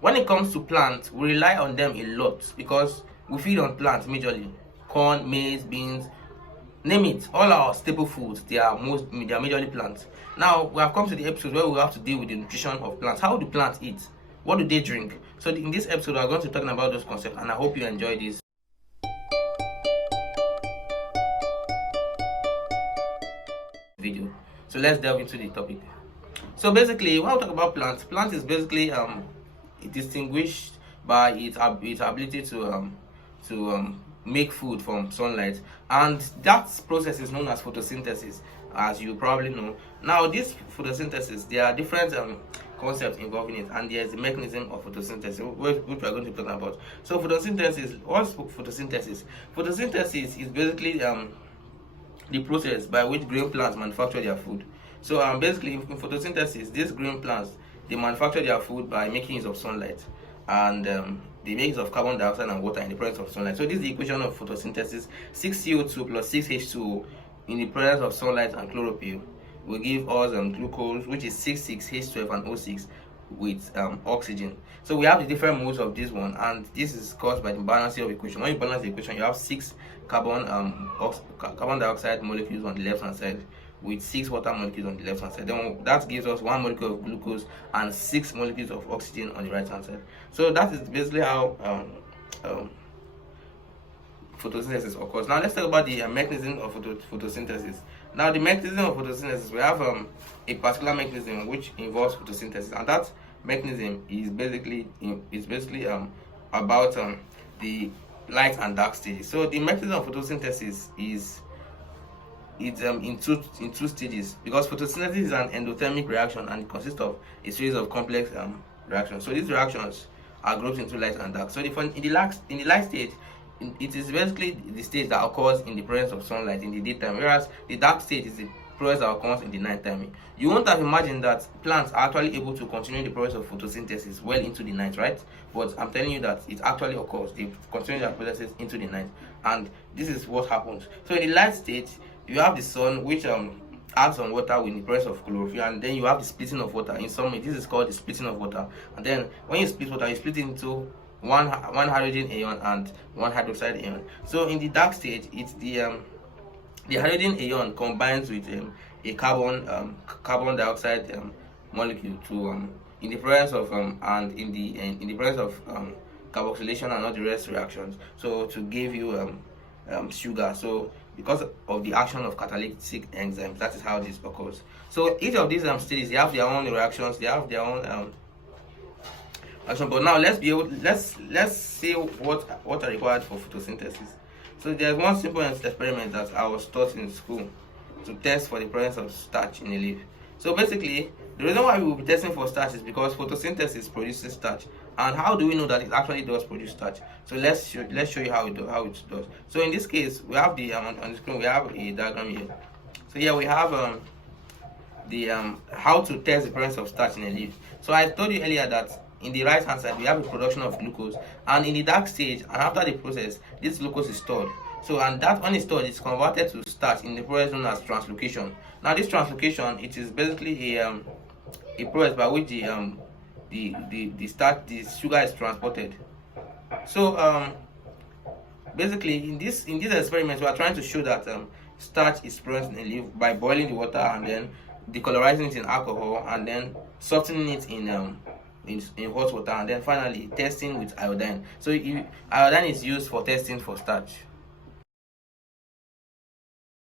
When it comes to plants, we rely on them a lot because we feed on plants majorly. Corn, maize, beans, name it. All our staple foods, they are majorly plants. Now we have come to the episode where we have to deal with the nutrition of plants. How do plants eat? What do they drink? So in this episode, we are going to be talking about those concepts, and I hope you enjoy this video. So let's delve into the topic. So basically, when we talk about plants, plant is basically distinguished by its ability to make food from sunlight, and that process is known as photosynthesis, as you probably know. Now, this photosynthesis, there are different concepts involving it, and there is the mechanism of photosynthesis, which we are going to be talking about. So photosynthesis, what's photosynthesis? Photosynthesis is basically the process by which green plants manufacture their food. So basically, in photosynthesis, these green plants, they manufacture their food by making use of sunlight, and they make use of carbon dioxide and water in the presence of sunlight. So this is the equation of photosynthesis: 6CO2 plus 6H2O in the presence of sunlight and chlorophyll will give us glucose, which is 6,6H12 and O6 with oxygen. So we have the different modes of this one, and this is caused by the balancing of equation. When you balance the equation, you have 6 carbon dioxide molecules on the left hand side with 6 water molecules on the left hand side. Then that gives us 1 molecule of glucose and 6 molecules of oxygen on the right hand side. So that is basically how photosynthesis occurs. Now let's talk about the mechanism of photosynthesis. Now the mechanism of photosynthesis, we have a particular mechanism which involves photosynthesis, and that mechanism is basically about the light and dark stages. So the mechanism of photosynthesis is in two stages, because photosynthesis is an endothermic reaction and it consists of a series of complex reactions. So these reactions are grouped into light and dark. So in the light stage, it is basically the stage that occurs in the presence of sunlight in the daytime, whereas the dark stage is the process that occurs in the night time. You won't have imagined that plants are actually able to continue the process of photosynthesis well into the night, right? But I'm telling you that it actually occurs. They continue their processes into the night, and this is what happens. So in the light stage, you have the sun, which adds on water with the presence of chlorophyll, and then you have the splitting of water. In some way, this is called the splitting of water. And then when you split water, you split it into one hydrogen ion and one hydroxide ion. So in the dark stage, it's the hydrogen ion combines with a carbon dioxide molecule to in the presence of and in the presence of carboxylation and all the rest reactions, so to give you sugar. So because of the action of catalytic enzymes, that is how this occurs. So each of these stages, they have their own reactions, they have their own action. But now let's see what are required for photosynthesis. So there's one simple experiment that I was taught in school to test for the presence of starch in a leaf. So basically, the reason why we will be testing for starch is because photosynthesis produces starch. And how do we know that it actually does produce starch? So let's show you how it does. So in this case, we have on the screen, we have a diagram here. So here we have how to test the presence of starch in a leaf. So I told you earlier that in the right hand side we have a production of glucose, and in the dark stage and after the process, this glucose is stored. So and that when it's stored, it's converted to starch in the process known as translocation. Now this translocation, it is basically a process by which the sugar is transported. So basically in this experiment, we are trying to show that starch is present in a leaf by boiling the water and then decolorizing it in alcohol and then softening it in hot water, and then finally testing with iodine. So iodine is used for testing for starch.